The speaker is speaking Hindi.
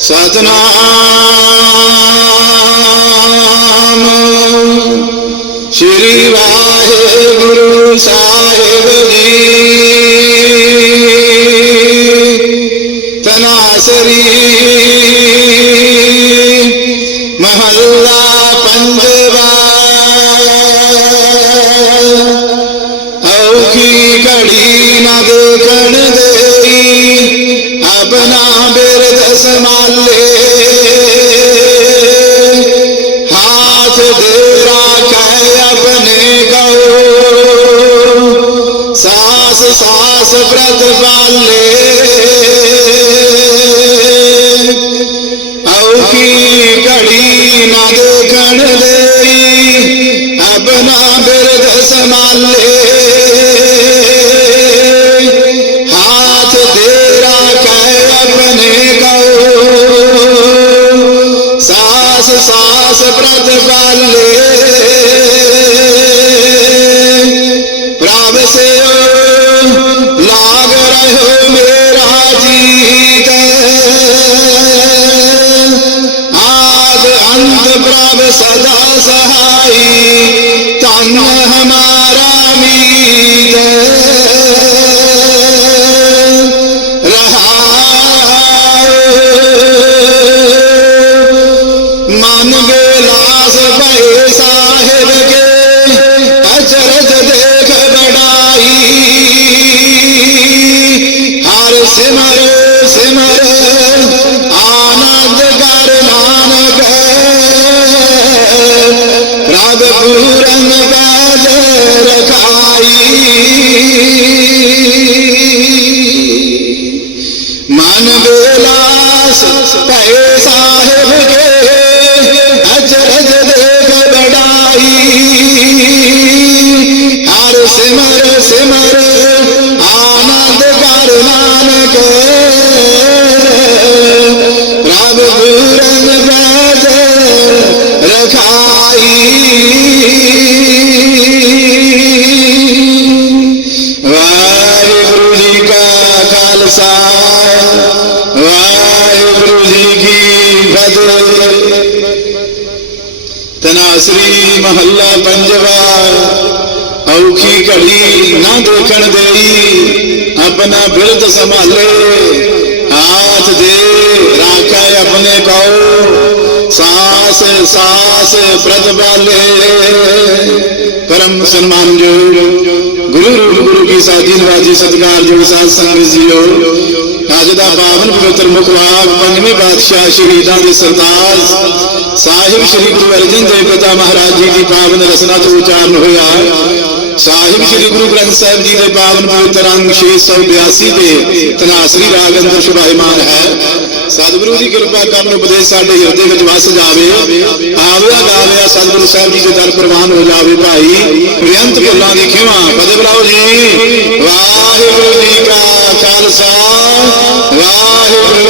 साजना श्री वाहे गुरु साहेब जी। तनासरी। महल्ला पंजे सास व्रत पाले। औखी घड़ी ना देखण देई, अपना बिरद संभाले। हाथ दे राखे अपने गौ सास सास व्रत पाले। प्रभ से सदा सहाई तन हमारा मीत ਤਨਾਸਰੀ ਮਹੱਲਾ ਪੰਜਵਾ ਔਖੀ ਘੜੀ ਨਾ ਦੇਖਣ ਦੇਈ ਆਪਣਾ ਬਿਰਦ ਸੰਭਾਲੇ ਹਾਥ ਦੇ ਰਾਖਾ ਆਪਣੇ ਕਉ ਸਾਸ ਸਾਸ ਪ੍ਰਤਪਾਲੇ परम सम्मान जो गुरु रूप गुरु की साधी नवाजी सतकार जो साध संगत जीओ ਅੱਜ ਦਾ ਪਾਵਨ ਪਵਿੱਤਰ ਮੁਖਵਾਕ ਪੰਜਵੇਂ ਪਾਤਸ਼ਾਹ ਸ਼ਹੀਦਾਂ ਦੇ ਸਰਦਾਰ ਸਾਹਿਬ ਸ੍ਰੀ ਗੁਰੂ ਅਰਜਨ ਦੇਵ ਪਿਤਾ ਮਹਾਰਾਜ ਜੀ ਦੀ ਪਾਵਨ ਰਸਨਾ ਤੋਂ ਉਚਾਰਨ ਹੋਇਆ। ਸਾਹਿਬ ਸ੍ਰੀ ਗੁਰੂ ਗ੍ਰੰਥ ਸਾਹਿਬ ਜੀ ਦੇ ਪਾਵਨ ਪਵਿੱਤਰ ਅੰਗ 682 ਦੇ ਤਨਾਸਰੀ ਰਾਗ ਅੰਦਰ ਸ਼ੁਭਾਇਮਾਨ ਹੈ। ਸਤਿਗੁਰੂ ਦੀ ਕਿਰਪਾ ਕਰਨ ਉਪਦੇਸ਼ ਸਾਡੇ ਹਿਰਦੇ ਵਿੱਚ ਵਸ ਜਾਵੇ। ਆਵਿਆ ਗਾਵਿਆ ਸਤਿਗੁਰੂ ਸਾਹਿਬ ਜੀ ਦੇ ਦਰ ਪ੍ਰਵਾਨ ਹੋ ਜਾਵੇ ਭਾਈ। ਬੇਅੰਤ ਭੁੱਲਾਂ ਦੀ ਖਿਮਾ। ਫਤਿਹ ਜੀ। ਵਾਹਿਗੁਰੂ ਜੀ ਕਾ ਖਾਲਸਾ। Allahu